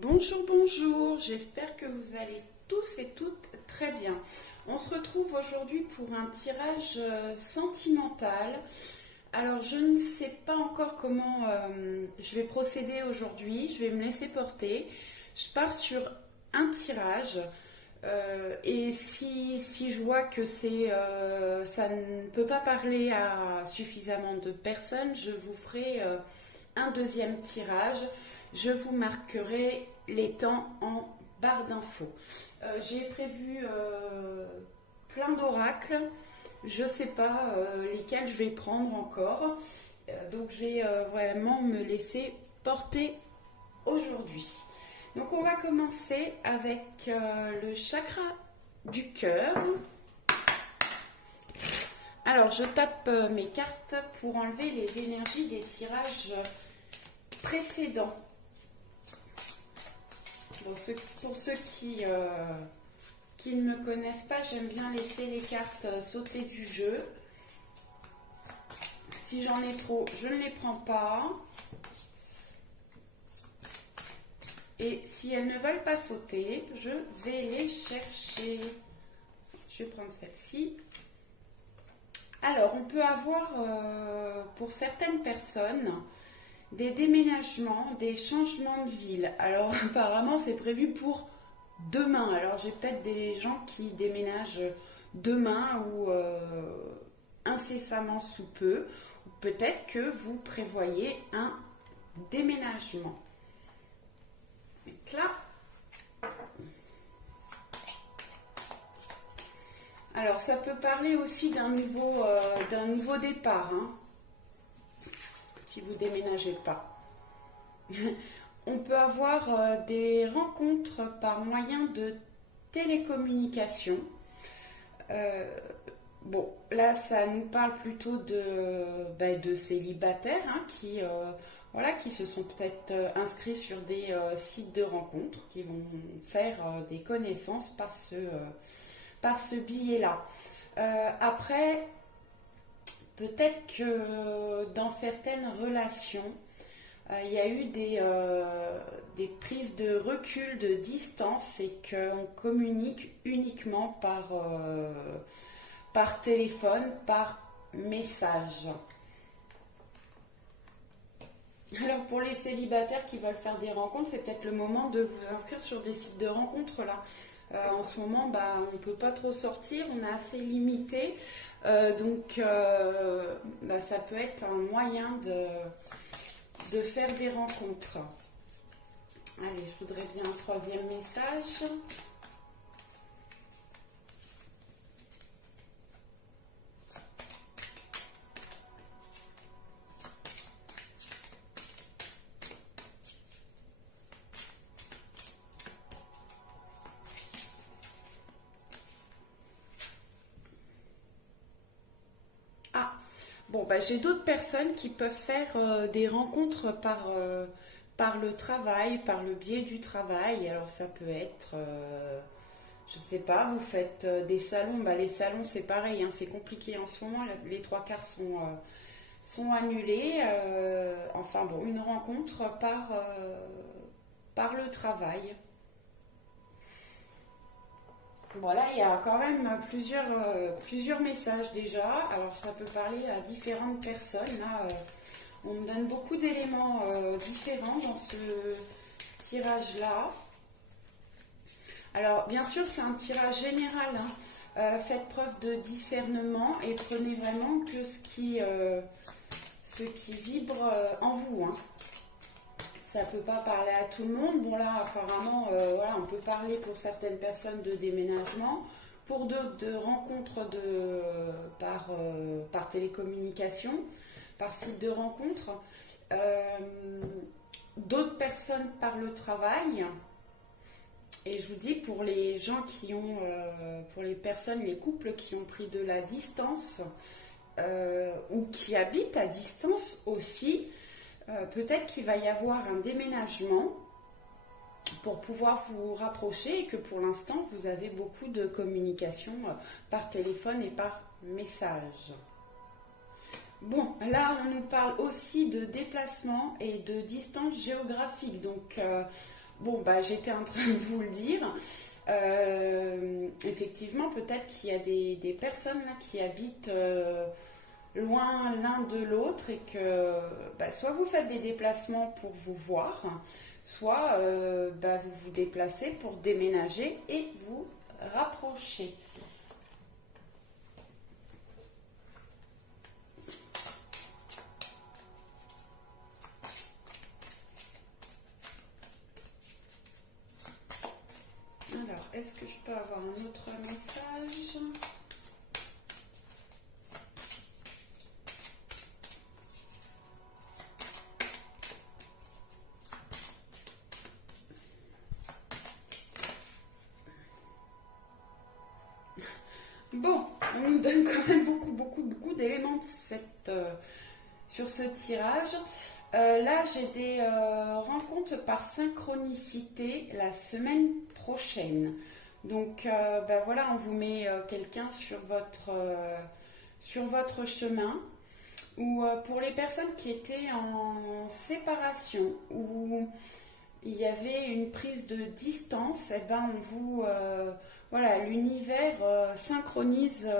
Bonjour, bonjour, j'espère que vous allez tous et toutes très bien. On se retrouve aujourd'hui pour un tirage sentimental. Alors je ne sais pas encore comment je vais procéder aujourd'hui, je vais me laisser porter. Je pars sur un tirage et si je vois que ça ne peut pas parler à suffisamment de personnes, je vous ferai un deuxième tirage. Je vous marquerai les temps en barre d'infos. J'ai prévu plein d'oracles. Je ne sais pas lesquels je vais prendre encore. Donc je vais vraiment me laisser porter aujourd'hui. Donc on va commencer avec le chakra du cœur. Alors je tape mes cartes pour enlever les énergies des tirages précédents. Pour ceux qui ne me connaissent pas, j'aime bien laisser les cartes sauter du jeu. Si j'en ai trop, je ne les prends pas. Et si elles ne veulent pas sauter, je vais les chercher. Je vais prendre celle-ci. Alors, on peut avoir, pour certaines personnes, des déménagements, des changements de ville. Alors apparemment c'est prévu pour demain. Alors j'ai peut-être des gens qui déménagent demain ou incessamment sous peu. Peut-être que vous prévoyez un déménagement. Donc là. Alors ça peut parler aussi d'un nouveau départ. Hein. Si vous ne déménagez pas. On peut avoir des rencontres par moyen de télécommunication. Bon, là, ça nous parle plutôt de célibataires hein, qui se sont peut-être inscrits sur des sites de rencontres, qui vont faire des connaissances par ce biais-là. Après, peut-être que dans certaines relations, il y a eu des prises de recul, de distance et qu'on communique uniquement par téléphone, par message. Alors pour les célibataires qui veulent faire des rencontres, c'est peut-être le moment de vous inscrire sur des sites de rencontres là. En ce moment, on ne peut pas trop sortir, on est assez limité. Donc ça peut être un moyen de faire des rencontres. Allez, je voudrais bien un troisième message. Bon, j'ai d'autres personnes qui peuvent faire des rencontres par le travail, par le biais du travail. Alors ça peut être, je ne sais pas, vous faites des salons. Les salons c'est pareil, hein, c'est compliqué en ce moment, les trois quarts sont annulés. Enfin bon, une rencontre par le travail. Voilà, il y a quand même plusieurs messages déjà. Alors ça peut parler à différentes personnes. Là, on me donne beaucoup d'éléments différents dans ce tirage-là. Alors bien sûr, c'est un tirage général. Hein. Faites preuve de discernement et prenez vraiment que ce qui vibre en vous. Hein. Ça ne peut pas parler à tout le monde. Bon là, apparemment, on peut parler pour certaines personnes de déménagement, pour d'autres de rencontres par télécommunication, par site de rencontre. D'autres personnes par le travail. Et je vous dis, pour les gens pour les personnes, les couples qui ont pris de la distance ou qui habitent à distance aussi, peut-être qu'il va y avoir un déménagement pour pouvoir vous rapprocher et que pour l'instant vous avez beaucoup de communication par téléphone et par message. Bon, là on nous parle aussi de déplacement et de distance géographique. Donc bon, bah, j'étais en train de vous le dire. Effectivement, peut-être qu'il y a des personnes là qui habitent loin l'un de l'autre et que bah, soit vous faites des déplacements pour vous voir, soit bah, vous vous déplacez pour déménager et vous rapprocher. Alors, est-ce que je peux avoir un autre message ? Bon, on nous donne quand même beaucoup d'éléments sur ce tirage. Là, j'ai des rencontres par synchronicité la semaine prochaine. Donc, ben voilà, on vous met quelqu'un sur votre chemin. Ou pour les personnes qui étaient en séparation, où il y avait une prise de distance, et ben on vous... voilà, l'univers synchronise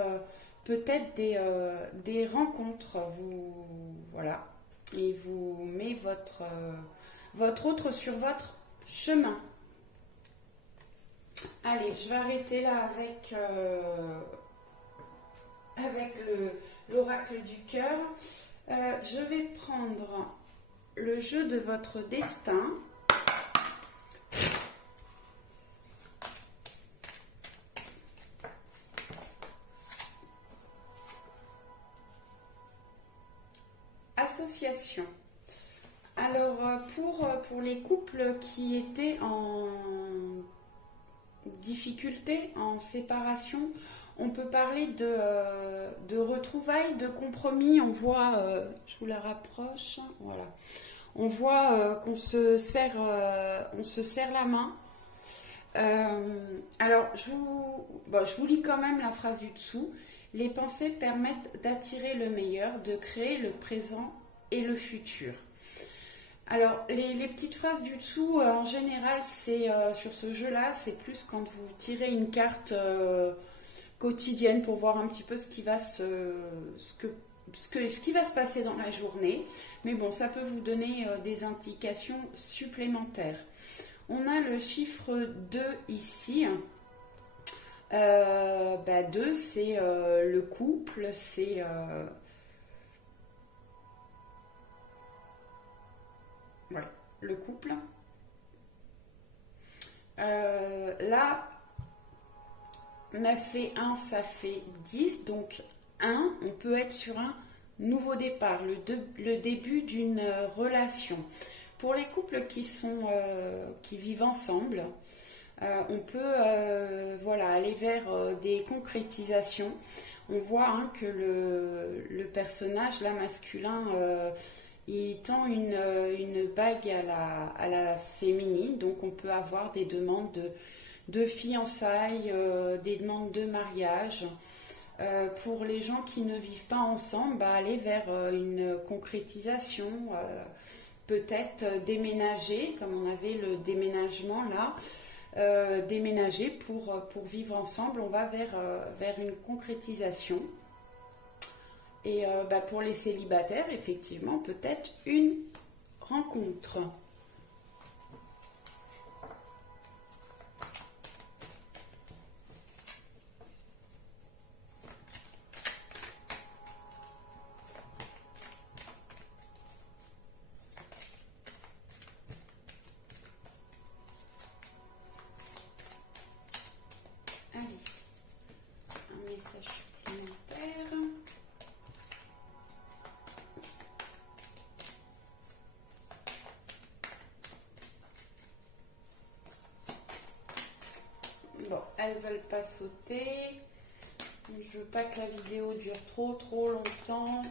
peut-être des rencontres. Voilà. Et vous met votre autre sur votre chemin. Allez, je vais arrêter là avec l'oracle du cœur. Je vais prendre le jeu de votre destin. Association. Alors, pour les couples qui étaient en difficulté, en séparation, on peut parler de retrouvailles, de compromis. On voit, je vous la rapproche, voilà. On voit qu'on se serre la main. Alors, je vous lis quand même la phrase du dessous. Les pensées permettent d'attirer le meilleur, de créer le présent et le futur. Alors, les petites phrases du dessous, en général, c'est sur ce jeu-là, c'est plus quand vous tirez une carte quotidienne pour voir un petit peu ce qui va se passer dans la journée. Mais bon, ça peut vous donner des indications supplémentaires. On a le chiffre 2 ici. 2, c'est le couple, c'est le couple. Là, on a fait 1, ça fait 10, donc 1, on peut être sur un nouveau départ, le début d'une relation. Pour les couples qui vivent ensemble, on peut aller vers des concrétisations. On voit que le personnage, là, masculin, il tend une bague à la féminine. Donc on peut avoir des demandes de fiançailles, des demandes de mariage. Pour les gens qui ne vivent pas ensemble, aller vers une concrétisation, peut-être déménager, comme on avait le déménagement là. Déménager pour vivre ensemble, on va vers une concrétisation. Et pour les célibataires, effectivement, peut-être une rencontre. Elles veulent pas sauter. Je veux pas que la vidéo dure trop longtemps.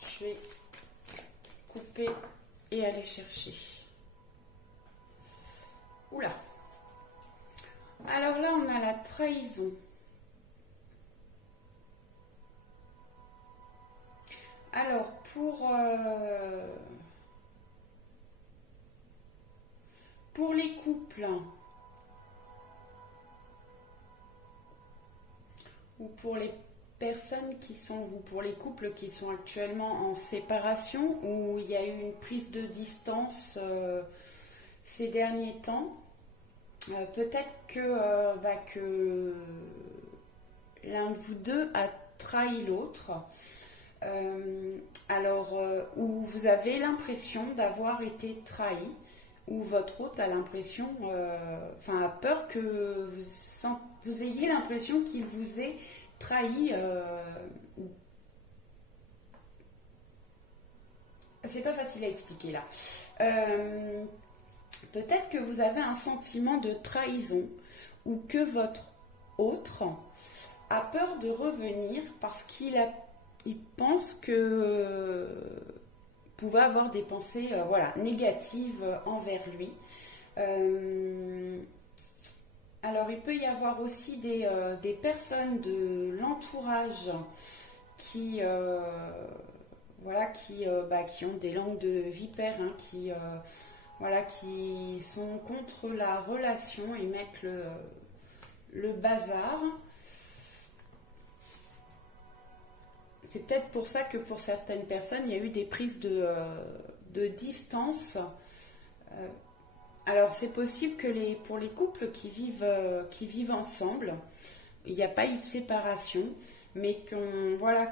Je vais couper et aller chercher. Oula. Alors là, on a la trahison. Alors pour les couples, ou pour les personnes qui sont, ou pour les couples qui sont actuellement en séparation, où il y a eu une prise de distance ces derniers temps, peut-être que l'un de vous deux a trahi l'autre. Où vous avez l'impression d'avoir été trahi, ou votre hôte a l'impression, a peur que vous ayez l'impression qu'il vous ait trahi. C'est pas facile à expliquer là. Peut-être que vous avez un sentiment de trahison, ou que votre autre a peur de revenir parce qu'il pense que pouvait avoir des pensées négatives envers lui. Alors il peut y avoir aussi des personnes de l'entourage qui ont des langues de vipère, hein, qui sont contre la relation et mettent le bazar. C'est peut-être pour ça que pour certaines personnes, il y a eu des prises de distance. Alors c'est possible que pour les couples qui vivent ensemble, il n'y a pas eu de séparation, mais qu'on a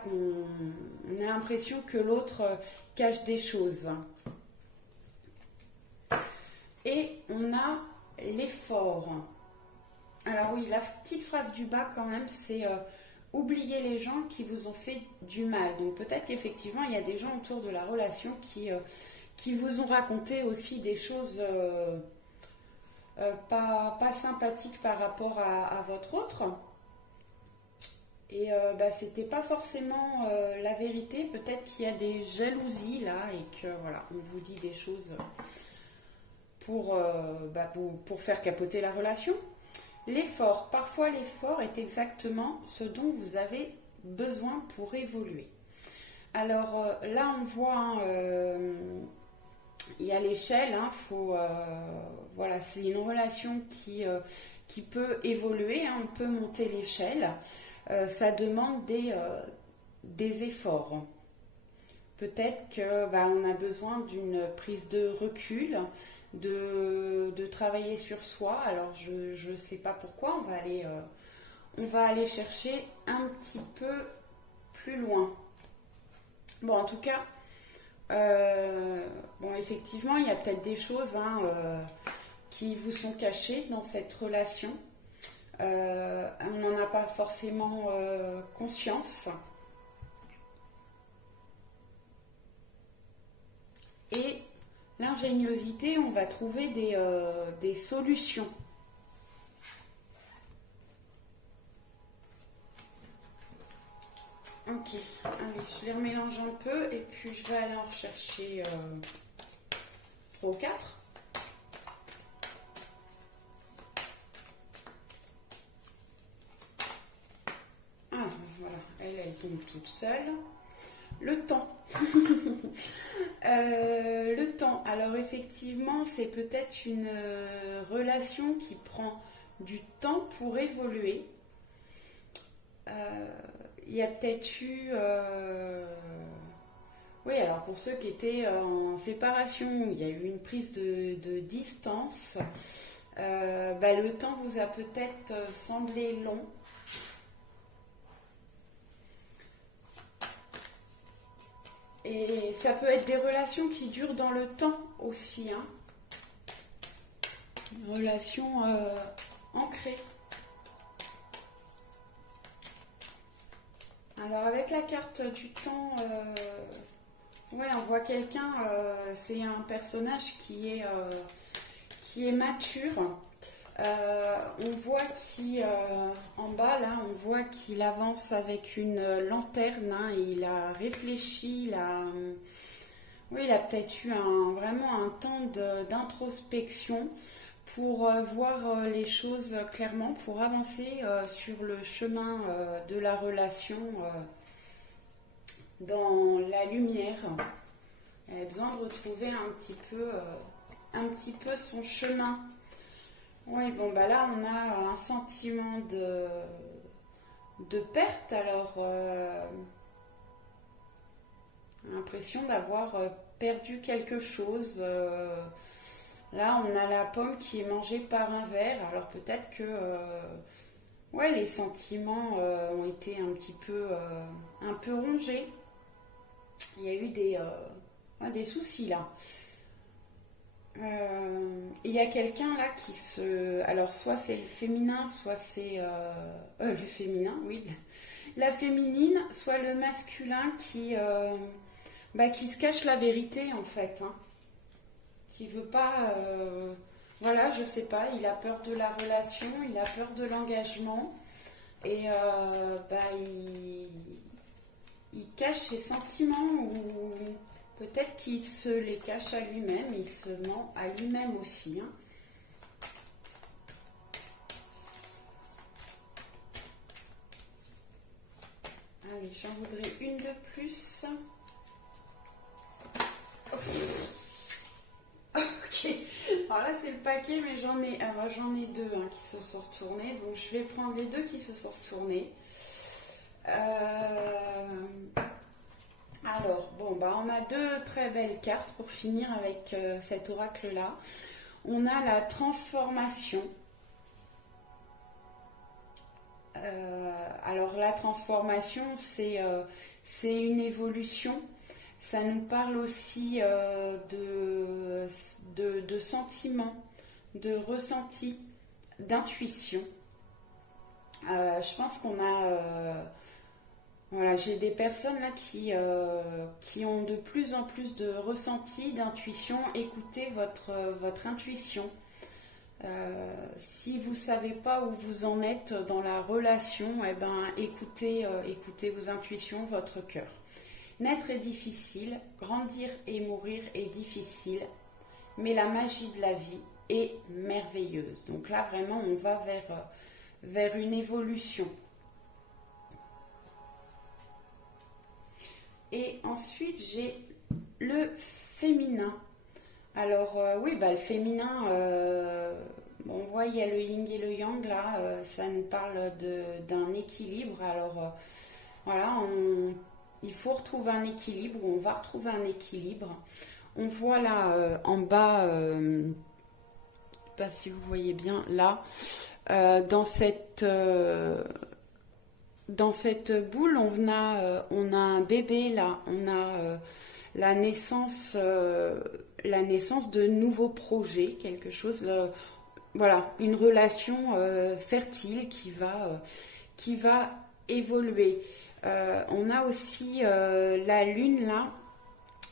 l'impression que l'autre cache des choses. Et on a l'effort. Alors oui, la petite phrase du bas quand même, c'est oubliez les gens qui vous ont fait du mal. Donc peut-être qu'effectivement, il y a des gens autour de la relation qui vous ont raconté aussi des choses pas sympathiques par rapport à votre autre. Et c'était pas forcément la vérité. Peut-être qu'il y a des jalousies là et que on vous dit des choses pour faire capoter la relation. L'effort, parfois l'effort est exactement ce dont vous avez besoin pour évoluer. Alors là on voit, il y a l'échelle, hein, c'est une relation qui peut évoluer, hein, on peut monter l'échelle, ça demande des efforts. Peut-être qu'on a besoin d'une prise de recul, de travailler sur soi. Alors je ne sais pas pourquoi, on va aller chercher un petit peu plus loin. Bon, en tout cas, effectivement, il y a peut-être des choses qui vous sont cachées dans cette relation. On n'en a pas forcément conscience. Et l'ingéniosité, on va trouver des solutions. Ok, allez, je les remélange un peu et puis je vais aller en rechercher 3 ou 4. Ah, voilà, elle tombe toute seule. Le temps. Le temps. Alors effectivement, c'est peut-être une relation qui prend du temps pour évoluer. Il y a peut-être eu... Oui, alors pour ceux qui étaient en séparation, il y a eu une prise de distance. Le temps vous a peut-être semblé long. Et ça peut être des relations qui durent dans le temps aussi. Hein. Une relation ancrée. Alors avec la carte du temps, on voit quelqu'un, c'est un personnage qui est mature. On voit en bas là, on voit qu'il avance avec une lanterne, hein, et il a réfléchi, il a peut-être eu vraiment un temps d'introspection pour voir les choses clairement, pour avancer sur le chemin de la relation dans la lumière. Elle a besoin de retrouver un petit peu son chemin. Oui, bon, bah là, on a un sentiment de perte. Alors, l'impression d'avoir perdu quelque chose. Là, on a la pomme qui est mangée par un ver. Alors, peut-être que ouais, les sentiments ont été un peu rongés. Il y a eu des soucis là. Il y a quelqu'un là qui se... Alors, soit c'est le féminin, soit c'est... le féminin, oui. La féminine, soit le masculin qui se cache la vérité, en fait. Hein. Qui veut pas... voilà, je sais pas, il a peur de la relation, il a peur de l'engagement. Et il cache ses sentiments ou... Peut-être qu'il se les cache à lui-même, il se ment à lui-même aussi. Hein. Allez, j'en voudrais une de plus. Ok, alors là c'est le paquet, mais j'en ai deux hein, qui se sont retournés. Donc je vais prendre les deux qui se sont retournés. Alors, bon, bah, on a deux très belles cartes pour finir avec cet oracle-là. On a la transformation. Alors, la transformation, c'est une évolution. Ça nous parle aussi de sentiments, de ressentis, d'intuition. Je pense qu'on a... Voilà, j'ai des personnes là qui ont de plus en plus de ressentis, d'intuition. Écoutez votre intuition. Si vous ne savez pas où vous en êtes dans la relation, eh ben, écoutez vos intuitions, votre cœur. Naître est difficile, grandir et mourir est difficile, mais la magie de la vie est merveilleuse. Donc là, vraiment, on va vers une évolution. Et ensuite, j'ai le féminin. Alors, oui, bah, le féminin, on voit, il y a le yin et le yang, là, ça nous parle d'un équilibre. Alors, voilà, il faut retrouver un équilibre, ou on va retrouver un équilibre. On voit là, en bas, je ne sais pas si vous voyez bien, là, dans cette boule, on a un bébé là, on a la naissance de nouveaux projets, quelque chose, voilà, une relation fertile qui va évoluer. On a aussi la lune là,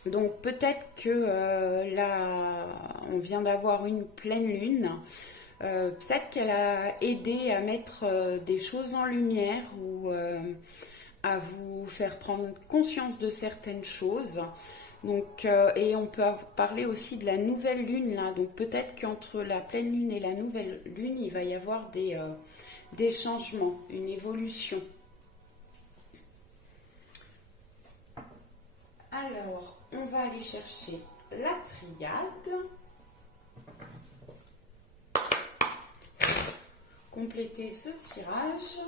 donc peut-être que là, on vient d'avoir une pleine lune. Peut-être qu'elle a aidé à mettre des choses en lumière ou à vous faire prendre conscience de certaines choses. Donc, et on peut parler aussi de la nouvelle lune là. Donc peut-être qu'entre la pleine lune et la nouvelle lune, il va y avoir des changements, une évolution. Alors, on va aller chercher la triade. Compléter ce tirage.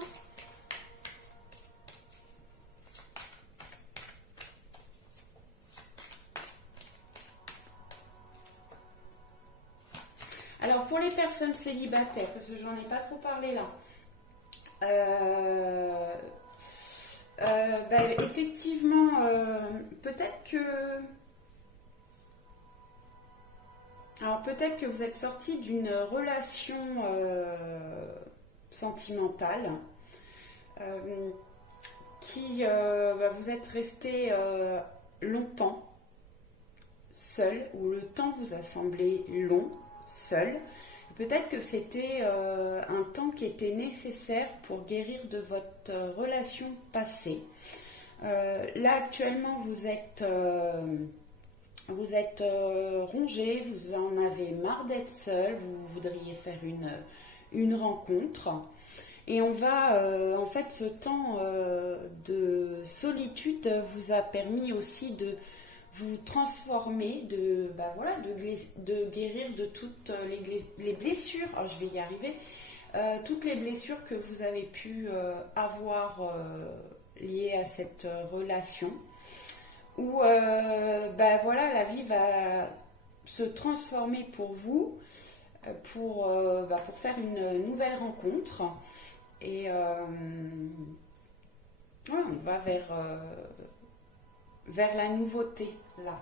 Alors pour les personnes célibataires, parce que j'en ai pas trop parlé là, effectivement, peut-être que vous êtes sorti d'une relation sentimentale vous êtes resté longtemps seul, ou le temps vous a semblé long, seul. Peut-être que c'était un temps qui était nécessaire pour guérir de votre relation passée. Là actuellement vous êtes rongé, vous en avez marre d'être seul, vous voudriez faire une rencontre. Et on va, en fait, ce temps de solitude vous a permis aussi vous transformer, voilà, de guérir de toutes les blessures. Alors, je vais y arriver. Toutes les blessures que vous avez pu avoir liées à cette relation. Où voilà, la vie va se transformer pour vous, pour faire une nouvelle rencontre. Et ouais, on va vers la nouveauté là.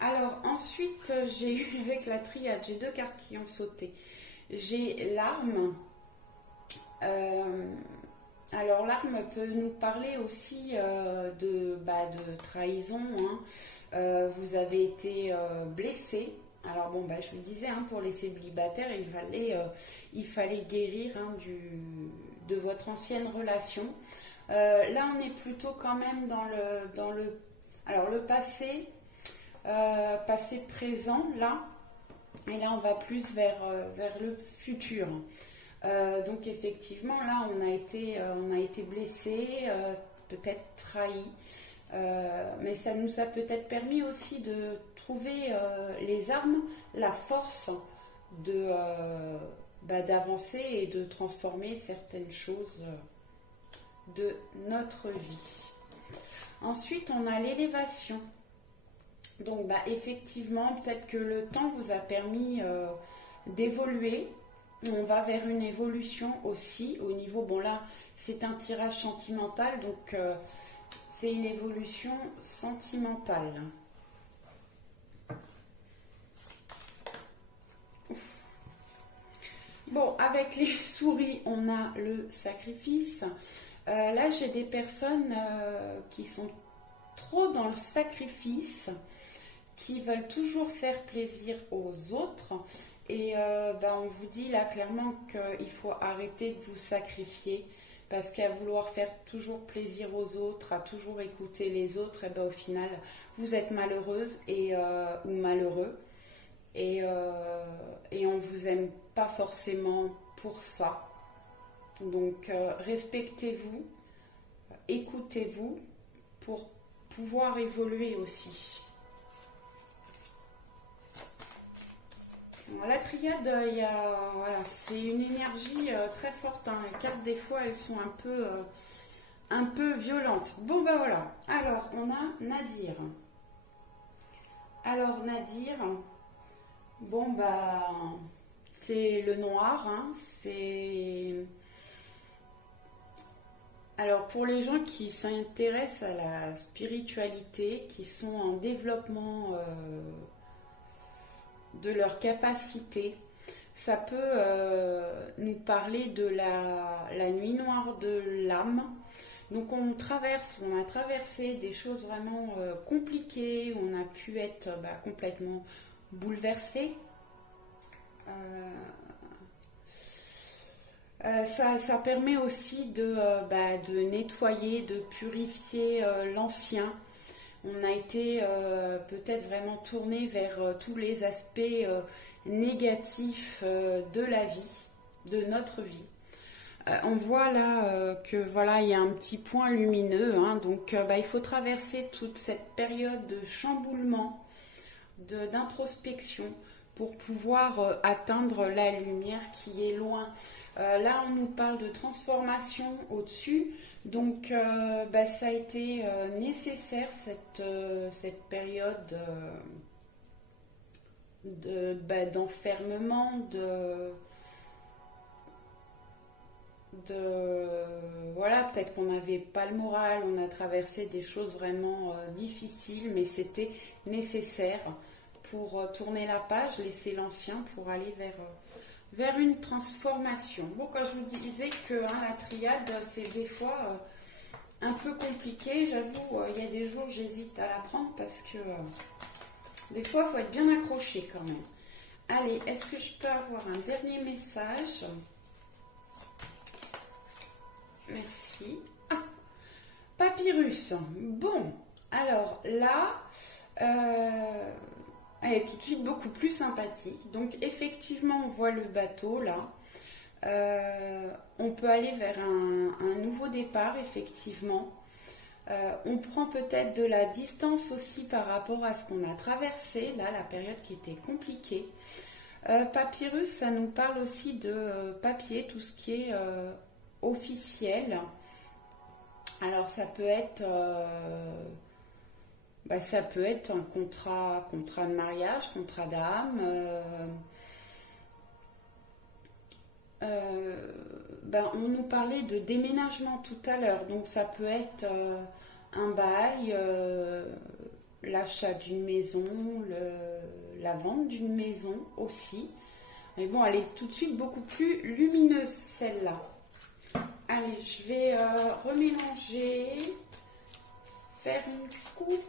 Alors ensuite, j'ai eu avec la triade, j'ai deux cartes qui ont sauté. J'ai l'arme. Alors l'arme peut nous parler aussi de trahison. Hein. Vous avez été blessé. Alors bon, je vous le disais, hein, pour les célibataires, il fallait guérir hein, de votre ancienne relation. Là, on est plutôt quand même dans le passé, passé présent, là. Et là, on va plus vers le futur. Donc effectivement, là, on a été blessé, peut-être trahi. Mais ça nous a peut-être permis aussi de trouver les armes, la force d'avancer et de transformer certaines choses de notre vie. Ensuite, on a l'élévation. Donc, effectivement, peut-être que le temps vous a permis d'évoluer. On va vers une évolution aussi au niveau... Bon, là, c'est un tirage sentimental, donc... c'est une évolution sentimentale. Ouf. Bon, avec les souris, on a le sacrifice. Là, j'ai des personnes qui sont trop dans le sacrifice, qui veulent toujours faire plaisir aux autres. Et on vous dit là clairement qu'il faut arrêter de vous sacrifier. Parce qu'à vouloir faire toujours plaisir aux autres, à toujours écouter les autres, et au final, vous êtes malheureuse ou malheureux. Et on ne vous aime pas forcément pour ça. Donc, respectez-vous, écoutez-vous pour pouvoir évoluer aussi. La triade, voilà, c'est une énergie très forte. Hein. Les cartes, des fois, elles sont un peu violentes. Bon, voilà. Alors, on a Nadir. Alors, Nadir, bon, c'est le noir. Hein. C'est... Alors, pour les gens qui s'intéressent à la spiritualité, qui sont en développement... de leur capacité. Ça peut nous parler de la nuit noire de l'âme. Donc on a traversé des choses vraiment compliquées, on a pu être complètement bouleversé. Ça permet aussi de nettoyer, de purifier l'ancien. On a été peut-être vraiment tourné vers tous les aspects négatifs de la vie, de notre vie. On voit là que voilà, il y a un petit point lumineux, hein, donc il faut traverser toute cette période de chamboulement, d'introspection pour pouvoir atteindre la lumière qui est loin. Là, on nous parle de transformation au-dessus. Donc, ça a été nécessaire cette période d'enfermement, voilà, peut-être qu'on n'avait pas le moral, on a traversé des choses vraiment difficiles, mais c'était nécessaire pour tourner la page, laisser l'ancien pour aller vers une transformation. Bon, quand je vous disais que la triade, c'est des fois un peu compliqué, j'avoue, il y a des jours j'hésite à la prendre parce que des fois, il faut être bien accroché quand même. Allez, est-ce que je peux avoir un dernier message? Merci. Ah, papyrus. Bon, alors là... elle est tout de suite beaucoup plus sympathique. Donc effectivement, on voit le bateau là. On peut aller vers un nouveau départ, effectivement. On prend peut-être de la distance aussi par rapport à ce qu'on a traversé, là, la période qui était compliquée. Papyrus, ça nous parle aussi de papier, tout ce qui est officiel. Alors ça peut être un contrat de mariage, contrat d'âme. On nous parlait de déménagement tout à l'heure, donc ça peut être un bail, l'achat d'une maison, la vente d'une maison aussi. Mais bon, elle est tout de suite beaucoup plus lumineuse celle-là. Allez, je vais remélanger, faire une coupe.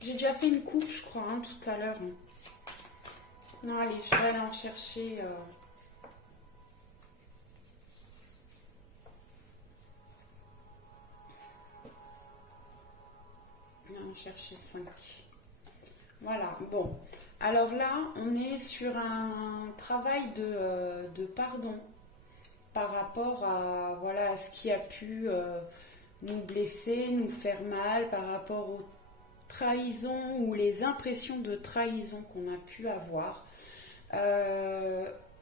J'ai déjà fait une coupe, je crois, hein, tout à l'heure. Non, allez, je vais aller en chercher. En chercher 5. Voilà, bon. Alors là, on est sur un travail de pardon par rapport à, voilà, à ce qui a pu nous blesser, nous faire mal, par rapport aux trahisons ou les impressions de trahison qu'on a pu avoir.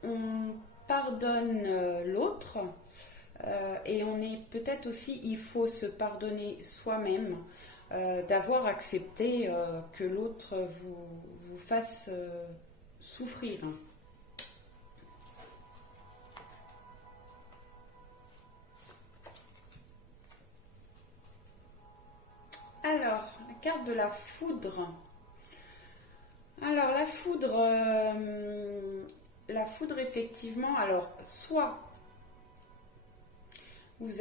On pardonne l'autre et on est peut-être aussi, il faut se pardonner soi-même. D'avoir accepté que l'autre vous fasse souffrir. Alors, la carte de la foudre. Alors, la foudre effectivement, alors, soit vous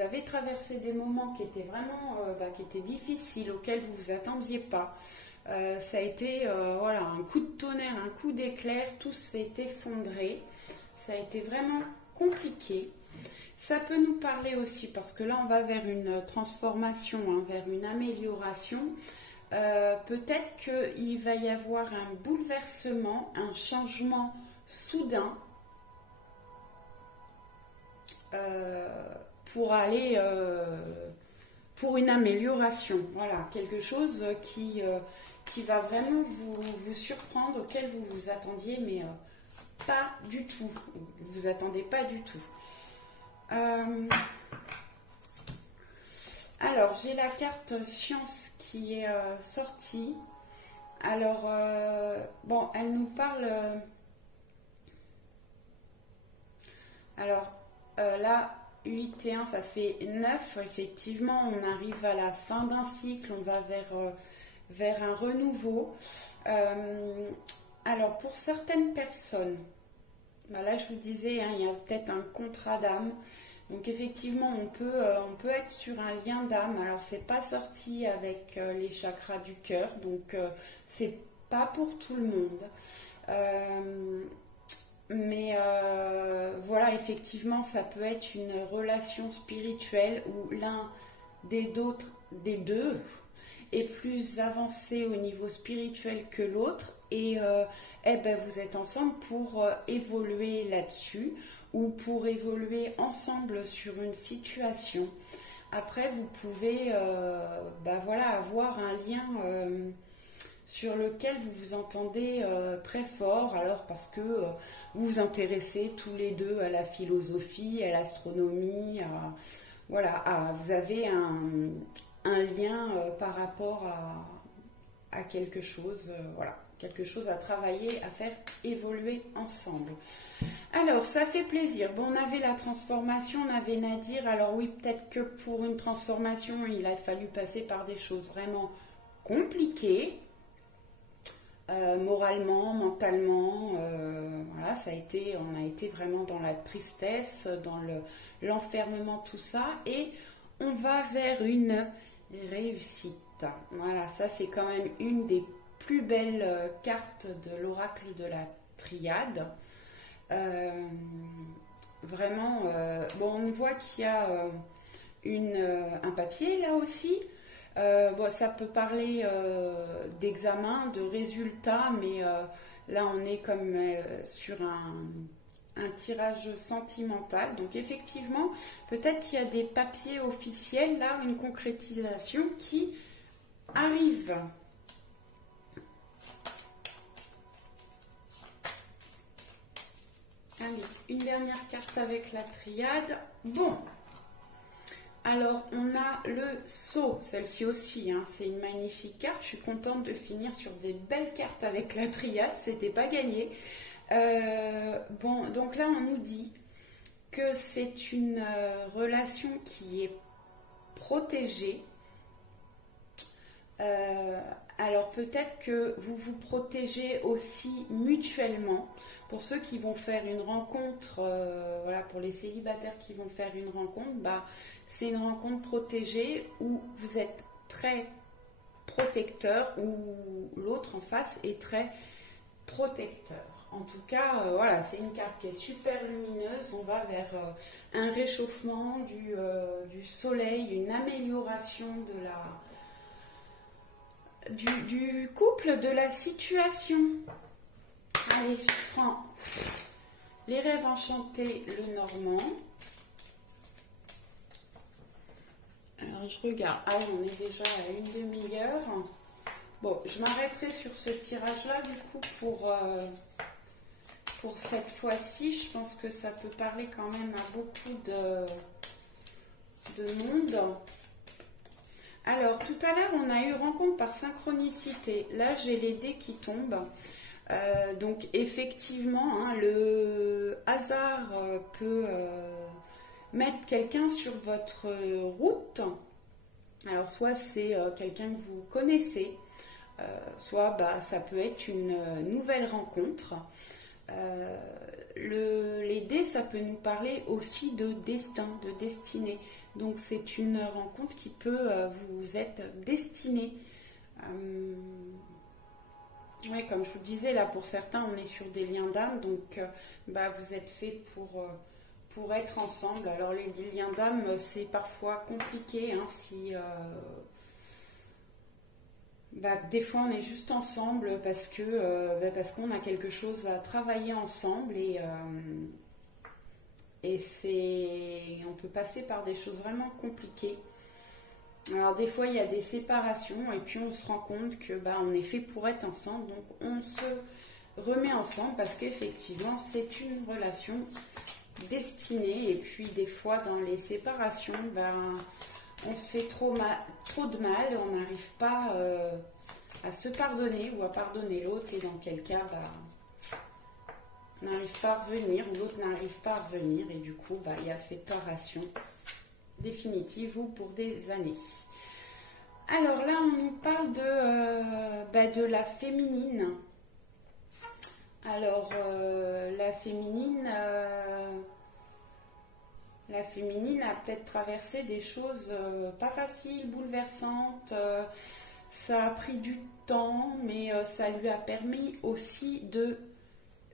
avez traversé des moments qui étaient vraiment qui étaient difficiles, auxquels vous ne vous attendiez pas. Ça a été voilà, un coup de tonnerre, un coup d'éclair, tout s'est effondré. Ça a été vraiment compliqué. Ça peut nous parler aussi, parce que là on va vers une transformation, hein, vers une amélioration. Peut-être qu'il va y avoir un bouleversement, un changement soudain. Pour aller pour une amélioration, voilà, quelque chose qui va vraiment vous surprendre, auquel vous vous attendiez, mais pas du tout, vous attendez pas du tout. Alors, j'ai la carte Science qui est sortie. Alors, bon, elle nous parle... là, 8 et 1, ça fait 9. Effectivement, on arrive à la fin d'un cycle, on va vers un renouveau. Alors, pour certaines personnes, là, je vous disais, hein, il y a peut-être un contrat d'âme. Donc, effectivement, on peut être sur un lien d'âme. Alors, c'est pas sorti avec les chakras du cœur, donc c'est pas pour tout le monde. Mais voilà, effectivement, ça peut être une relation spirituelle où l'un des deux est plus avancé au niveau spirituel que l'autre et vous êtes ensemble pour évoluer là-dessus ou pour évoluer ensemble sur une situation. Après, vous pouvez voilà, avoir un lien sur lequel vous vous entendez très fort, alors parce que vous vous intéressez tous les deux à la philosophie, à l'astronomie, vous avez un lien par rapport à quelque chose, quelque chose à travailler, à faire évoluer ensemble. Alors, ça fait plaisir. Bon, on avait la transformation, on avait Nadir. Alors oui, peut-être que pour une transformation, il a fallu passer par des choses vraiment compliquées. Moralement, mentalement, voilà, on a été vraiment dans la tristesse, dans l'enfermement, tout ça, et on va vers une réussite. Voilà, ça c'est quand même une des plus belles cartes de l'oracle de la triade. Vraiment, on voit qu'il y a un papier là aussi. Ça peut parler d'examen, de résultats, mais là on est comme sur un tirage sentimental. Donc effectivement, peut-être qu'il y a des papiers officiels, là, une concrétisation qui arrive. Allez, une dernière carte avec la triade. Bon, alors on a le sceau, celle-ci aussi, hein, c'est une magnifique carte. Je suis contente de finir sur des belles cartes avec la triade, c'était pas gagné. Bon, donc là on nous dit que c'est une relation qui est protégée. Alors peut-être que vous vous protégez aussi mutuellement. Pour ceux qui vont faire une rencontre, voilà, pour les célibataires qui vont faire une rencontre, bah, c'est une rencontre protégée où vous êtes très protecteur, ou l'autre en face est très protecteur. En tout cas, voilà, c'est une carte qui est super lumineuse. On va vers un réchauffement du soleil, une amélioration du couple, de la situation. Allez, je prends les rêves enchantés, le normand. Alors, je regarde. Ah, on est déjà à une demi-heure. Bon, je m'arrêterai sur ce tirage-là, du coup, pour cette fois-ci. Je pense que ça peut parler quand même à beaucoup de monde. Alors, tout à l'heure, on a eu rencontre par synchronicité. Là, j'ai les dés qui tombent. Donc, effectivement, hein, le hasard peut mettre quelqu'un sur votre route. Alors, soit c'est quelqu'un que vous connaissez, soit bah, ça peut être une nouvelle rencontre. Les dés, ça peut nous parler aussi de destin, de destinée. Donc c'est une rencontre qui peut vous être destinée. Ouais, comme je vous disais, là pour certains, on est sur des liens d'âme, donc bah, vous êtes fait pour être ensemble. Alors les liens d'âme, c'est parfois compliqué, hein, si... Bah, des fois on est juste ensemble parce qu'on a quelque chose à travailler ensemble et on peut passer par des choses vraiment compliquées. Alors des fois il y a des séparations et puis on se rend compte que bah, on est fait pour être ensemble, donc on se remet ensemble parce qu'effectivement c'est une relation destinée. Et puis des fois dans les séparations, bah, on se fait trop de mal, on n'arrive pas à se pardonner ou à pardonner l'autre, et dans quel cas bah, on n'arrive pas à revenir, ou l'autre n'arrive pas à revenir, et du coup bah, il y a séparation définitive ou pour des années. Alors là on nous parle de la féminine. Alors la féminine a peut-être traversé des choses pas faciles, bouleversantes. Ça a pris du temps, mais ça lui a permis aussi de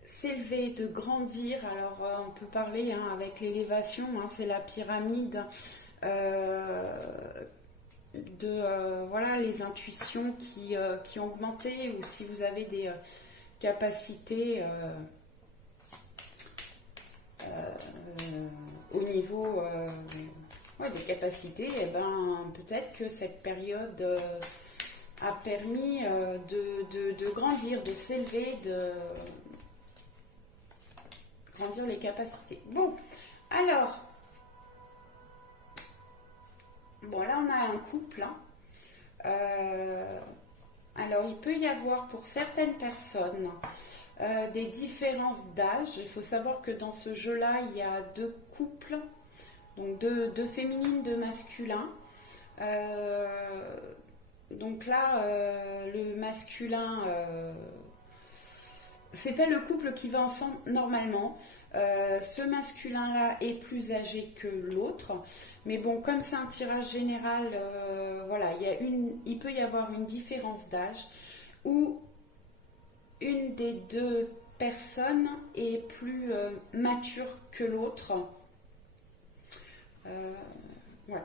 s'élever, de grandir. Alors on peut parler hein, avec l'élévation, hein, c'est la pyramide voilà, les intuitions qui ont augmenté, ou si vous avez des capacités au niveau des capacités, et ben peut-être que cette période a permis de grandir, de s'élever, de grandir les capacités. Bon, alors là on a un couple. Alors il peut y avoir pour certaines personnes des différences d'âge. Il faut savoir que dans ce jeu-là, il y a deux couples, donc deux féminines, deux masculins. Donc là, le masculin, c'est pas le couple qui va ensemble normalement. Ce masculin-là est plus âgé que l'autre. Mais bon, comme c'est un tirage général, voilà, il peut y avoir une différence d'âge où une des deux personnes est plus mature que l'autre. Voilà.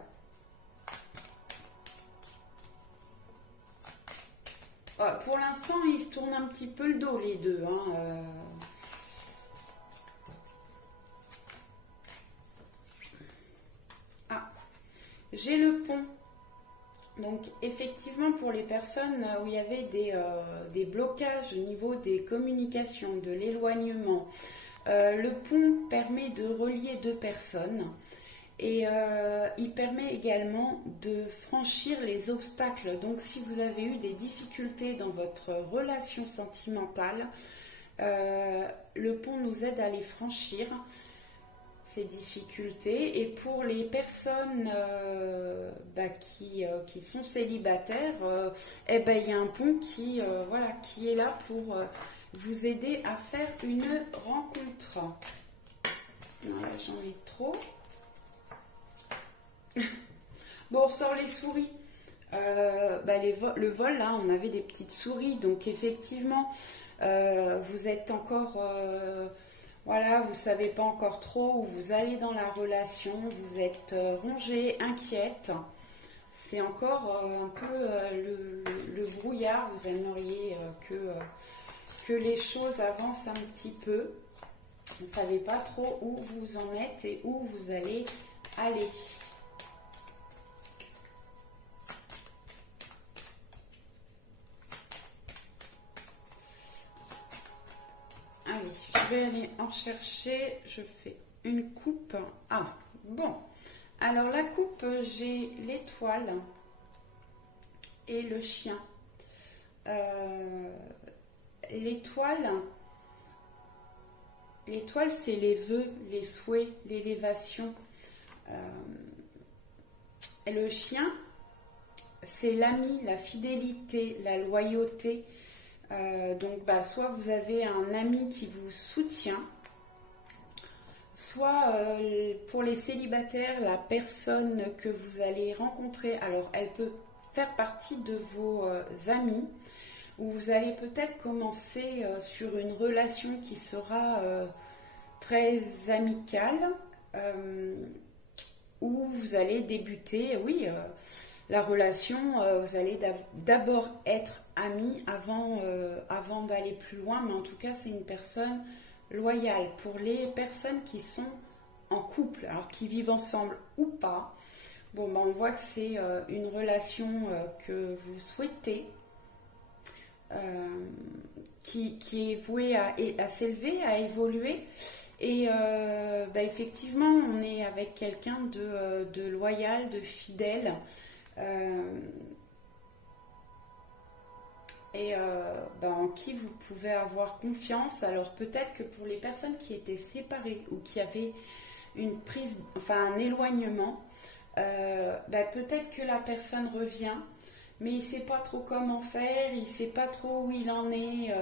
Pour l'instant, ils se tournent un petit peu le dos, les deux. Hein, j'ai le pont. Donc effectivement, pour les personnes où il y avait des blocages au niveau des communications, de l'éloignement, le pont permet de relier deux personnes et il permet également de franchir les obstacles. Donc si vous avez eu des difficultés dans votre relation sentimentale, le pont nous aide à les franchir, ces difficultés. Et pour les personnes qui sont célibataires, eh ben, il y a un pont voilà, qui est là pour vous aider à faire une rencontre. Non, là j'en ai trop. Bon, on ressort les souris. Le vol, là, on avait des petites souris. Donc effectivement, vous êtes encore... voilà, vous ne savez pas encore trop où vous allez dans la relation, vous êtes rongé, inquiète. C'est encore un peu le brouillard. Vous aimeriez que les choses avancent un petit peu. Vous ne savez pas trop où vous en êtes et où vous allez aller. Allez, je vais aller en chercher. Je fais une coupe. Ah, bon. Alors, la coupe, j'ai l'étoile et le chien. L'étoile, c'est les vœux, les souhaits, l'élévation. Et le chien, c'est l'ami, la fidélité, la loyauté. Donc, soit vous avez un ami qui vous soutient, soit pour les célibataires, la personne que vous allez rencontrer, alors elle peut faire partie de vos amis, où vous allez peut-être commencer sur une relation qui sera très amicale, où vous allez débuter, oui, la relation, vous allez d'abord être amis avant d'aller plus loin, mais en tout cas, c'est une personne loyale. Pour les personnes qui sont en couple, alors qui vivent ensemble ou pas, bon, on voit que c'est une relation que vous souhaitez, qui est vouée à s'élever, à évoluer. Et effectivement, on est avec quelqu'un de loyal, de fidèle. En qui vous pouvez avoir confiance. Alors peut-être que pour les personnes qui étaient séparées ou qui avaient un éloignement, peut-être que la personne revient, mais il ne sait pas trop comment faire, il ne sait pas trop où il en est,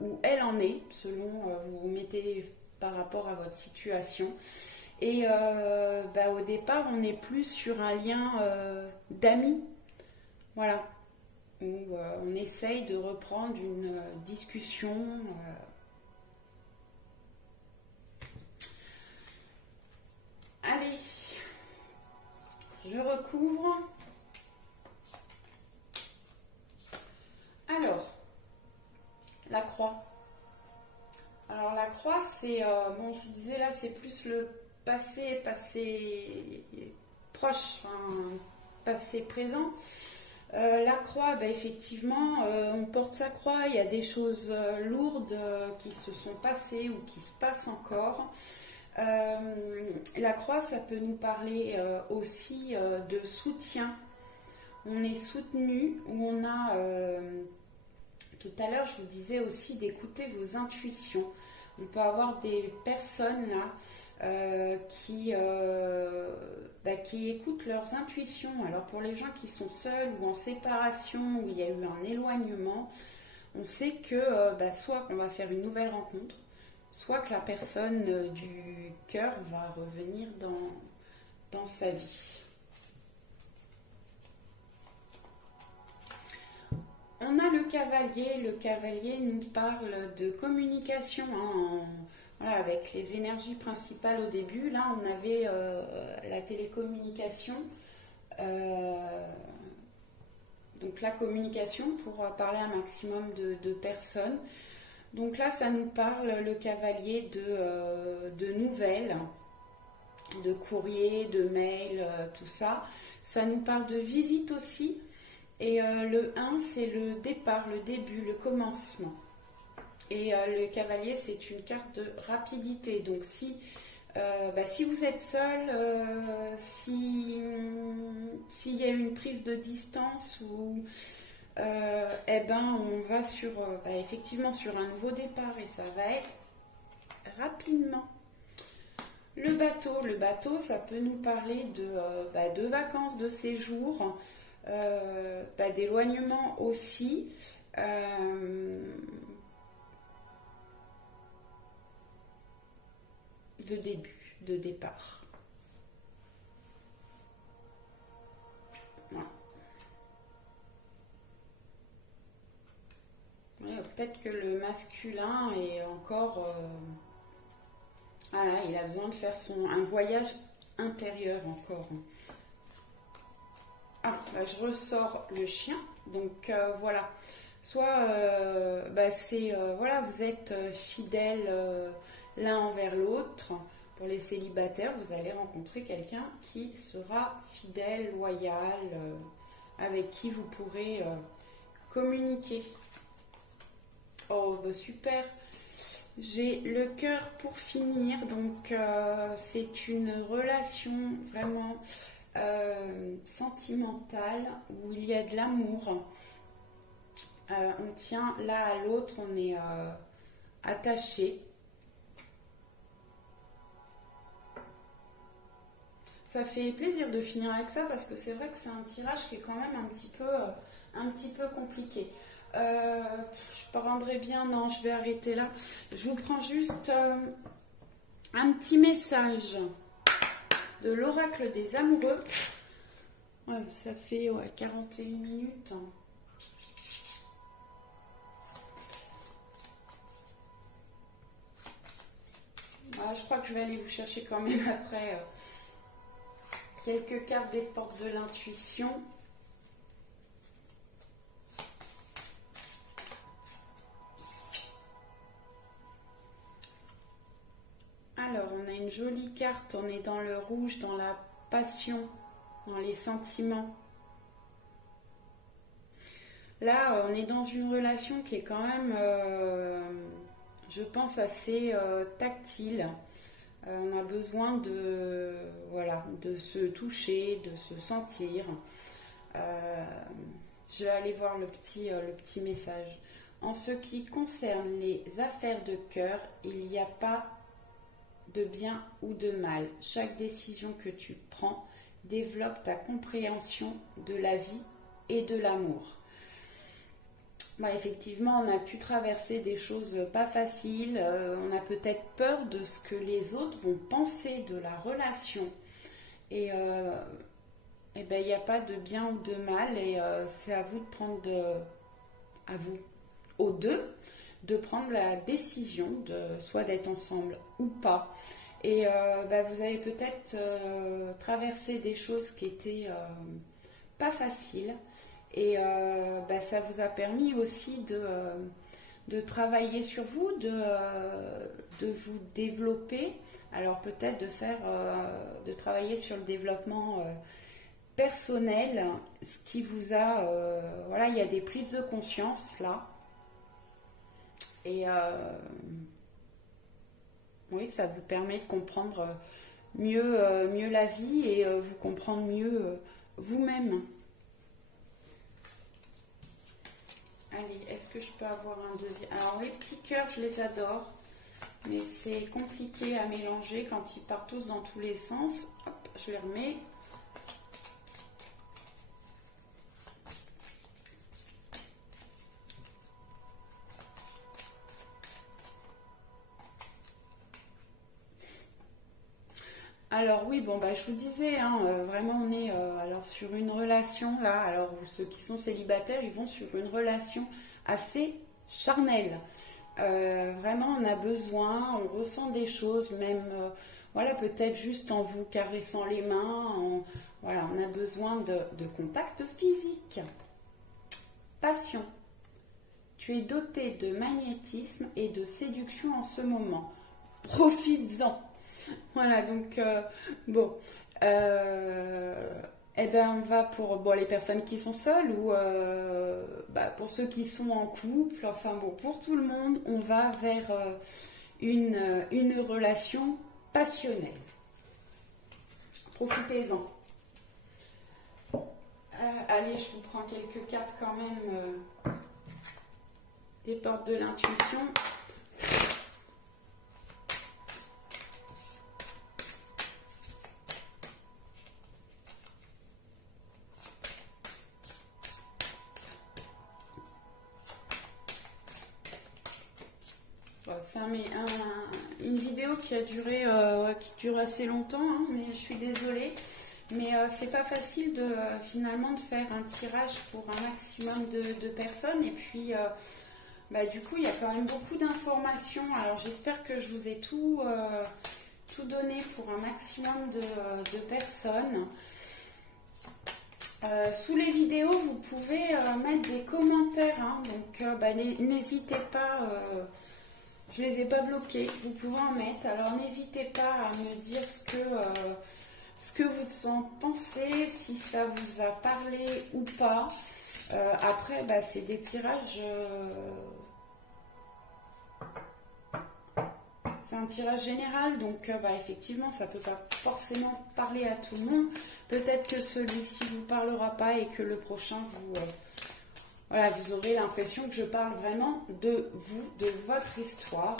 où elle en est, selon vous vous mettez par rapport à votre situation. Et au départ, on n'est plus sur un lien d'amis, voilà, où on essaye de reprendre une discussion. Allez, je recouvre. Alors, la croix. Alors la croix, c'est, je vous disais là, c'est plus le passé proche, passé présent. La croix, effectivement, on porte sa croix, il y a des choses lourdes qui se sont passées ou qui se passent encore. La croix, ça peut nous parler aussi de soutien. On est soutenu, ou on a... tout à l'heure, je vous disais aussi d'écouter vos intuitions. On peut avoir des personnes là qui écoutent leurs intuitions. Alors pour les gens qui sont seuls ou en séparation, où il y a eu un éloignement, on sait que soit on va faire une nouvelle rencontre, soit que la personne du cœur va revenir dans sa vie. On a le cavalier. Le cavalier nous parle de communication avec les énergies principales au début. Là, on avait la télécommunication. Donc la communication pour parler à un maximum de personnes. Donc là, ça nous parle, le cavalier, de nouvelles. de courrier, de mail, tout ça. Ça nous parle de visite aussi. Et le 1, c'est le départ, le début, le commencement. Et le cavalier, c'est une carte de rapidité. Donc si vous êtes seul, s'il y a une prise de distance ou on va sur effectivement sur un nouveau départ et ça va être rapidement. Le bateau, ça peut nous parler de vacances, de séjour, d'éloignement aussi. De début, de départ. Voilà. Peut-être que le masculin est encore... voilà, il a besoin de faire un voyage intérieur encore. Je ressors le chien. Donc voilà. Soit vous êtes fidèles l'un envers l'autre. Pour les célibataires, vous allez rencontrer quelqu'un qui sera fidèle, loyal, avec qui vous pourrez communiquer. Oh, super. J'ai le cœur pour finir. Donc, c'est une relation vraiment sentimentale où il y a de l'amour. On tient l'un à l'autre, on est attachés. Ça fait plaisir de finir avec ça parce que c'est vrai que c'est un tirage qui est quand même un petit peu compliqué. Je prendrai bien, non, je vais arrêter là. Je vous prends juste un petit message de l'oracle des amoureux. Ouais, ça fait 41 minutes. Je crois que je vais aller vous chercher quand même après quelques cartes des portes de l'intuition. Alors, on a une jolie carte, on est dans le rouge, dans la passion, dans les sentiments. Là, on est dans une relation qui est quand même, je pense, assez tactile. On a besoin de se toucher, de se sentir. Je vais aller voir le petit message. En ce qui concerne les affaires de cœur, il n'y a pas de bien ou de mal. Chaque décision que tu prends développe ta compréhension de la vie et de l'amour. Effectivement, on a pu traverser des choses pas faciles. On a peut-être peur de ce que les autres vont penser de la relation. Et il n'y a pas de bien ou de mal. Et c'est à vous de prendre, aux deux, de prendre la décision soit d'être ensemble ou pas. Et vous avez peut-être traversé des choses qui étaient pas faciles. Et ça vous a permis aussi de travailler sur vous, de vous développer. Alors peut-être de travailler sur le développement personnel, ce qui vous a... il y a des prises de conscience là. Et oui, ça vous permet de comprendre mieux la vie et vous comprendre mieux vous-même. Allez, est-ce que je peux avoir un deuxième? Alors, les petits cœurs, je les adore. Mais c'est compliqué à mélanger quand ils partent tous dans tous les sens. Hop, je les remets. Alors oui, je vous disais, vraiment on est sur une relation là. Alors ceux qui sont célibataires, ils vont sur une relation assez charnelle. Vraiment on a besoin, on ressent des choses, même peut-être juste en vous caressant les mains. On a besoin de contact physique. Passion. Tu es doté de magnétisme et de séduction en ce moment. Profites-en. Voilà, donc bon. Eh ben, on va pour bon, les personnes qui sont seules ou pour ceux qui sont en couple, enfin bon, pour tout le monde, on va vers une relation passionnelle. Profitez-en. Allez, je vous prends quelques cartes quand même des portes de l'intuition. Une vidéo qui a duré, qui dure assez longtemps, hein, mais je suis désolée. Mais c'est pas facile finalement de faire un tirage pour un maximum de personnes. Et puis, du coup, il y a quand même beaucoup d'informations. Alors, j'espère que je vous ai tout donné pour un maximum de personnes. Sous les vidéos, vous pouvez mettre des commentaires. Hein, donc, n'hésitez pas. Je ne les ai pas bloqués. Vous pouvez en mettre. Alors, n'hésitez pas à me dire ce que vous en pensez, si ça vous a parlé ou pas. Après, c'est des tirages. C'est un tirage général, donc effectivement, ça ne peut pas forcément parler à tout le monde. Peut-être que celui-ci ne vous parlera pas et que le prochain, vous aurez l'impression que je parle vraiment de vous, de votre histoire.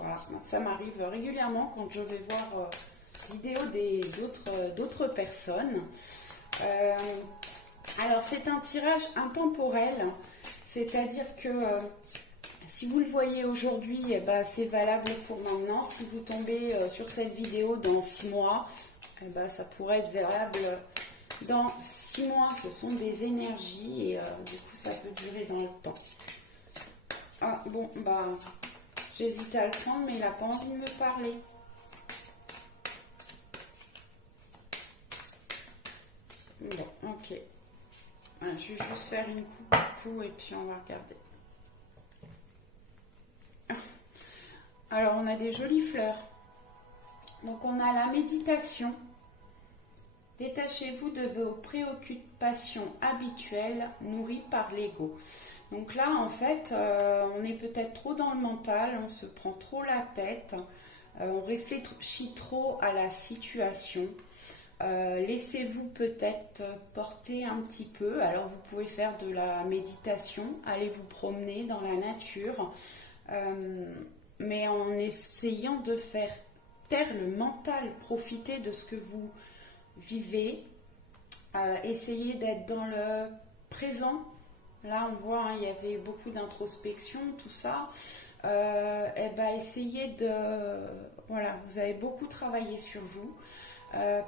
Voilà, ça m'arrive régulièrement quand je vais voir vidéo d'autres personnes. Alors, c'est un tirage intemporel, c'est-à-dire que si vous le voyez aujourd'hui, c'est valable pour maintenant. Si vous tombez sur cette vidéo dans 6 mois, ça pourrait être valable dans 6 mois. Ce sont des énergies et du coup, ça peut durer dans le temps. Ah bon, j'hésite à le prendre, mais il n'a pas envie de me parler. Bon, ok. Je vais juste faire une coupe et puis on va regarder. Alors, on a des jolies fleurs. Donc, on a la méditation. Détachez-vous de vos préoccupations habituelles nourries par l'ego. Donc là, en fait, on est peut-être trop dans le mental, on se prend trop la tête, on réfléchit trop à la situation. Laissez-vous peut-être porter un petit peu. Alors, vous pouvez faire de la méditation, allez vous promener dans la nature. Mais en essayant de faire taire le mental, profiter de ce que vous vivez, essayez d'être dans le présent. Là, on voit, il y avait beaucoup d'introspection, tout ça. Essayez de... Voilà, vous avez beaucoup travaillé sur vous.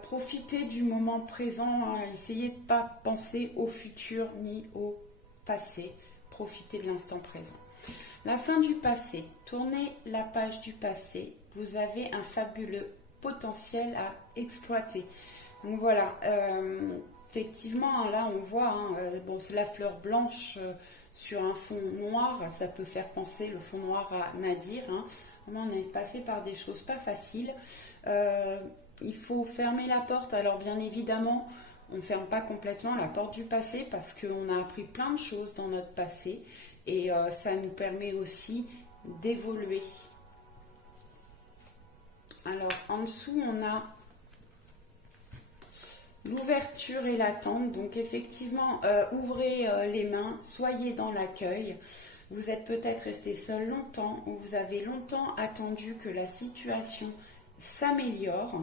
Profitez du moment présent. Essayez de ne pas penser au futur ni au passé. Profitez de l'instant présent. La fin du passé. Tournez la page du passé. Vous avez un fabuleux potentiel à exploiter. Donc voilà, effectivement, là on voit, c'est la fleur blanche sur un fond noir. Ça peut faire penser le fond noir à Nadir. On est passé par des choses pas faciles. Il faut fermer la porte. Alors bien évidemment, on ne ferme pas complètement la porte du passé parce qu'on a appris plein de choses dans notre passé. Et ça nous permet aussi d'évoluer. Alors, en dessous, on a l'ouverture et l'attente. Donc, effectivement, ouvrez les mains, soyez dans l'accueil. Vous êtes peut-être resté seul longtemps ou vous avez longtemps attendu que la situation s'améliore.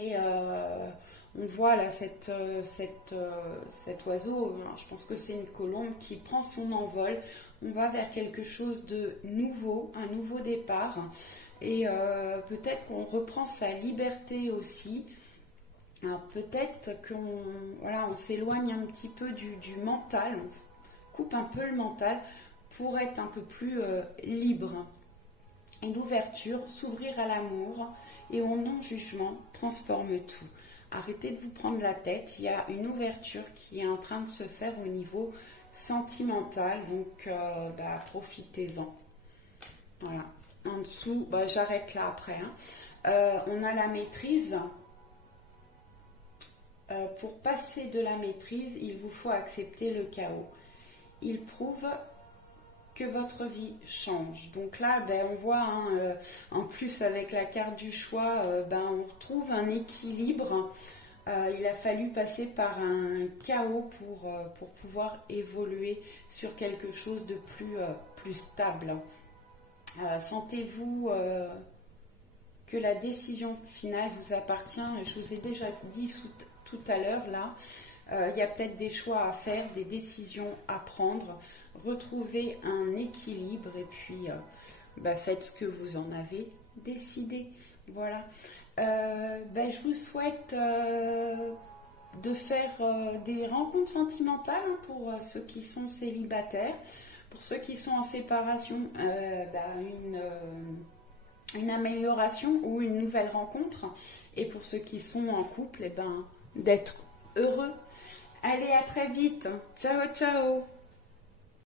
Et on voit là cet oiseau, je pense que c'est une colombe qui prend son envol. On va vers quelque chose de nouveau, un nouveau départ. Et peut-être qu'on reprend sa liberté aussi. Alors peut-être qu'on s'éloigne un petit peu du mental, on coupe un peu le mental pour être un peu plus libre. Et l'ouverture, s'ouvrir à l'amour et au non-jugement transforme tout. Arrêtez de vous prendre la tête, il y a une ouverture qui est en train de se faire au niveau sentimental, donc profitez-en. Voilà. En dessous, bah, j'arrête là après. Hein. On a la maîtrise. Pour passer de la maîtrise, il vous faut accepter le chaos. Il prouve que votre vie change. Donc là, ben, on voit, hein, en plus avec la carte du choix, ben, on retrouve un équilibre. Il a fallu passer par un chaos pour pouvoir évoluer sur quelque chose de plus stable. Sentez-vous que la décision finale vous appartient. Je vous ai déjà dit tout à l'heure, là, il y a peut-être des choix à faire, des décisions à prendre. Retrouvez un équilibre et puis faites ce que vous en avez décidé. Voilà. Je vous souhaite de faire des rencontres sentimentales pour ceux qui sont célibataires. Pour ceux qui sont en séparation, une amélioration ou une nouvelle rencontre. Et pour ceux qui sont en couple, d'être heureux. Allez, à très vite. Ciao, ciao.